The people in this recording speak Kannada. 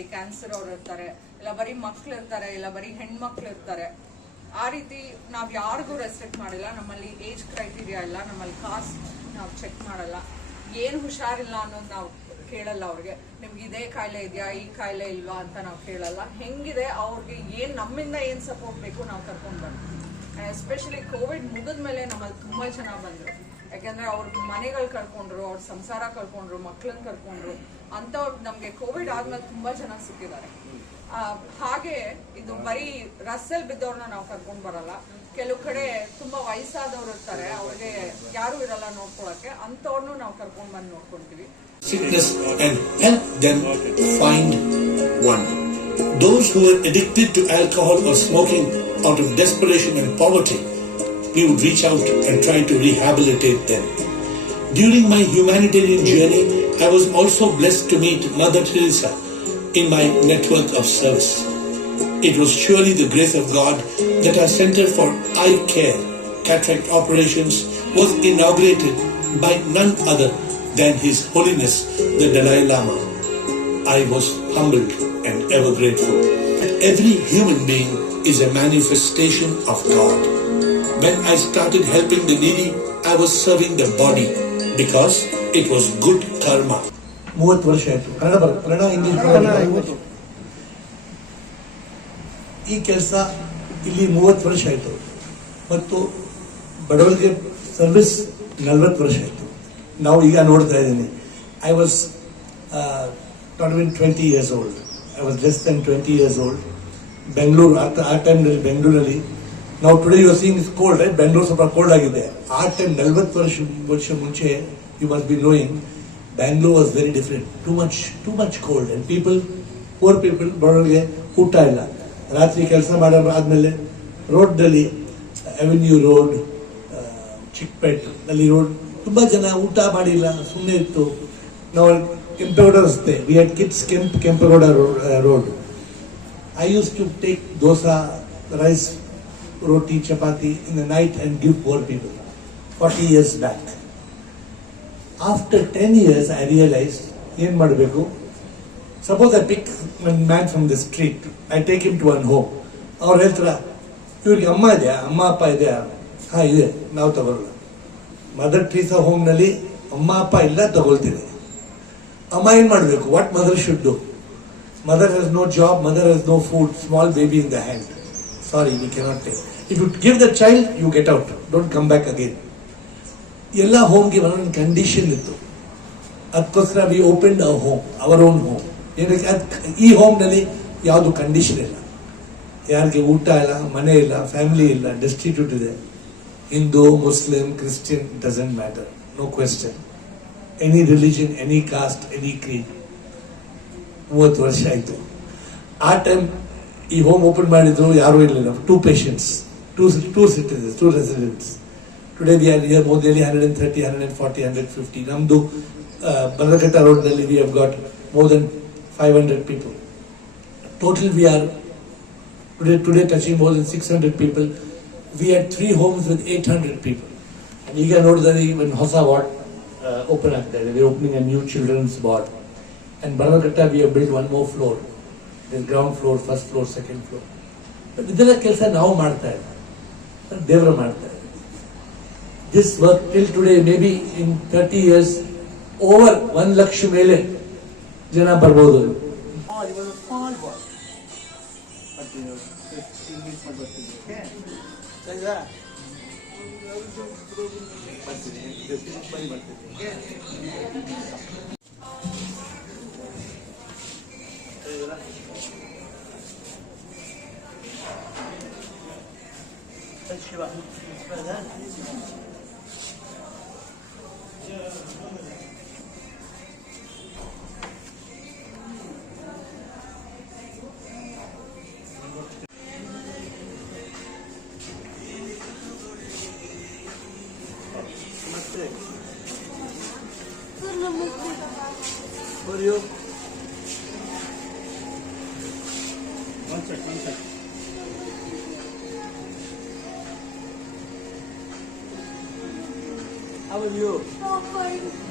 ಬರೀ ಕ್ಯಾನ್ಸರ್ ಅವ್ರು ಇರ್ತಾರೆ, ಇಲ್ಲ ಬರೀ ಮಕ್ಳು ಇರ್ತಾರೆ, ಇಲ್ಲ ಬರೀ ಹೆಣ್ಮಕ್ಳು ಇರ್ತಾರೆ. ಆ ರೀತಿ ನಾವು ಯಾರಿಗೂ ರೆಸ್ಟ್ರಿಕ್ಟ್ ಮಾಡಿಲ್ಲ. ನಮ್ಮಲ್ಲಿ ಏಜ್ ಕ್ರೈಟೀರಿಯಾ ಇಲ್ಲ, ನಮ್ಮಲ್ಲಿ ಕಾಸ್ಟ್ ನಾವು ಚೆಕ್ ಮಾಡಲ್ಲ. ಏನು ಹುಷಾರಿಲ್ಲ ಅನ್ನೋದು ನಾವು ಕೇಳಲ್ಲ. ಅವ್ರಿಗೆ ನಿಮ್ಗೆ ಇದೇ ಕಾಯಿಲೆ ಇದೆಯಾ, ಈ ಕಾಯಿಲೆ ಇಲ್ವಾ ಅಂತ ನಾವು ಕೇಳಲ್ಲ. ಹೆಂಗಿದೆ ಅವ್ರಿಗೆ ಏನು ನಮ್ಮಿಂದ ಏನು ಸಪೋರ್ಟ್ ಬೇಕು ನಾವು ಕರ್ಕೊಂಡು ಬರ್ತೀವಿ. ಎಸ್ಪೆಷಲಿ ಕೋವಿಡ್ ಮುಗಿದ್ಮೇಲೆ ನಮ್ಮಲ್ಲಿ ತುಂಬ ಜನ ಬಂದರು. ಯಾಕೆಂದರೆ ಅವ್ರ ಮನೆಗಳು ಕಳ್ಕೊಂಡ್ರು, ಅವ್ರ ಸಂಸಾರ ಕಳ್ಕೊಂಡ್ರು, ಮಕ್ಕಳನ್ನ ಕಳ್ಕೊಂಡ್ರು. ಅಂಥವ್ರು ನಮಗೆ ಕೋವಿಡ್ ಆದ್ಮೇಲೆ ತುಂಬ ಜನ ಸಿಕ್ಕಿದ್ದಾರೆ. ಹಾಗೆ ಇದು ಬರೀ ರಸ್ತೆಯಲ್ಲಿ ಬಿದ್ದವ್ರನ್ನ ನಾವು ಕರ್ಕೊಂಡು ಬರಲ್ಲ. ಕೆಲವು ಕಡೆ ತುಂಬ ವಯಸ್ಸಾದವ್ರು ಇರ್ತಾರೆ, ಅವ್ರಿಗೆ ಯಾರು ಇರಲ್ಲ ನೋಡ್ಕೊಳಕ್ಕೆ, ಅಂಥವ್ರನ್ನೂ ನಾವು ಕರ್ಕೊಂಡು ಬಂದು ನೋಡ್ಕೊಳ್ತೀವಿ. Sickness and help them find one. Those who are addicted to alcohol or smoking out of desperation and poverty, we would reach out and try to rehabilitate them. During my humanitarian journey, I was also blessed to meet Mother Teresa in my network of service. It was surely the grace of God that our Center for Eye Care, Cataract Operations was inaugurated by none other than His Holiness the Dalai Lama. I was humbled and ever grateful. Every human being is a manifestation of God. When I started helping the needy, I was serving the body because it was good karma. 30 ವರ್ಷ ಆಯ್ತು. ಕನ್ನಡ ಇಂಗ್ಲಿಷ್ ಈ ಕೆಲಸ ಇಲ್ಲಿ 30 ವರ್ಷ ಆಯಿತು ಮತ್ತು ಬಡವರಿಗೆ ಸರ್ವಿಸ್ 40 ವರ್ಷ ಆಯಿತು. ನಾವು ಈಗ ನೋಡ್ತಾ ಇದ್ದೀನಿ. I was not even 20 years old. I was less than 20 years old. Bengaluru ಆ ಟೈಮ್ನಲ್ಲಿ ಬೆಂಗಳೂರಲ್ಲಿ ನಾವು today you are seeing is cold right. Bengaluru ಸ್ವಲ್ಪ ಕೋಲ್ಡ್ ಆಗಿದೆ. ಆ ಟೈಮ್ 40 ವರ್ಷ ಮುಂಚೆ you must be knowing Bangalore was very different. Too much cold and poor people ಬಡವರಿಗೆ ಊಟ ಇಲ್ಲ. ರಾತ್ರಿ ಕೆಲಸ ಮಾಡಾದ್ಮೇಲೆ ರೋಡ್ನಲ್ಲಿ ಅವೆನ್ಯೂ ರೋಡ್, ಚಿಕ್ಕಪೇಟ್ ನಲ್ಲಿ ರೋಡ್ ತುಂಬಾ ಜನ ಊಟ ಮಾಡಿಲ್ಲ, ಸುಮ್ಮನೆ ಇತ್ತು. ನಾವು ಕೆಂಪೇಗೌಡ ರಸ್ತೆ, we had kids Kempegowda road. I use to take dosa, rice, roti, chapati in the night and give poor people 40 years back. After 10 years, I realized, ಏನು ಮಾಡಬೇಕು? Suppose I pick one man from the street, I take him to one home. ಅವ್ರು ಹೇಳ್ತಾರ, ಇವ್ರಿಗೆ ಅಮ್ಮ ಇದೆಯಾ, ಅಮ್ಮ ಅಪ್ಪ ಇದೆಯಾ? ಹಾ ಇದೆ, ನಾವು ತಗೊಳ್ಳಲ್ಲ. ಮದರ್ ಟ್ರೀಸಾ ಹೋಮ್ನಲ್ಲಿ ಅಮ್ಮ ಅಪ್ಪ ಇಲ್ಲ, ತಗೊಳ್ತೀವಿ. ಅಮ್ಮ ಏನು ಮಾಡಬೇಕು? What mother should do? Mother has no job, mother has no food, small baby in the hand. Sorry, we cannot take. If you give the child, you get out, don't come back again. ಎಲ್ಲ ಹೋಮ್ಗೆ ಒಂದೊಂದು ಕಂಡೀಷನ್ ಇತ್ತು. ಅದಕ್ಕೋಸ್ಕರ we opened our home, our own home. ಏನಕ್ಕೆ? ಈ ಹೋಮ್ನಲ್ಲಿ ಯಾವುದು ಕಂಡೀಷನ್ ಇಲ್ಲ. ಯಾರಿಗೆ ಊಟ ಇಲ್ಲ, ಮನೆ ಇಲ್ಲ, ಫ್ಯಾಮಿಲಿ ಇಲ್ಲ, ಡೆಸ್ಟಿಟ್ಯೂಟ್ ಇದೆ. Hindu, Muslim, Christian, doesn't matter, no question. Any religion, any caste, any creed. 30 ವರ್ಷ ಆಯಿತು. ಆ ಟೈಮ್ ಈ ಹೋಮ್ ಓಪನ್ ಮಾಡಿದ್ರು, ಯಾರೂ ಇರಲಿಲ್ಲ. 2 patients, 2 citizens, 2 residents. Today we are here more than 130, 140, 150. Namdu Bandarkhatta road ನಲ್ಲಿ we have got more than 500 people. Total we are today touching more than 600 people. We had 3 homes with 800 people. And ಈಗ ನೋಡಿದರೆ even ಹೊಸ ವಾರ್ಡ್ open ಆಗ್ತಾ ಇದೆ. We are opening a new children's ward. And Bandarkhatta we have built one more floor. There is ground floor, first floor, second floor. But ಇದೆಲ್ಲ ಕೆಲಸ ನಾವು ಮಾಡ್ತಾ ಇದ್ದೀವಿ, ದೇವರು ಮಾಡ್ತಾ ಇದ್ದಾರೆ. This work till today, maybe in 30 years, over 1 lakh ಮೇಲೆ ಜನ ಬರ್ಬೋದು. For you. One sec. How are you? Oh, fine.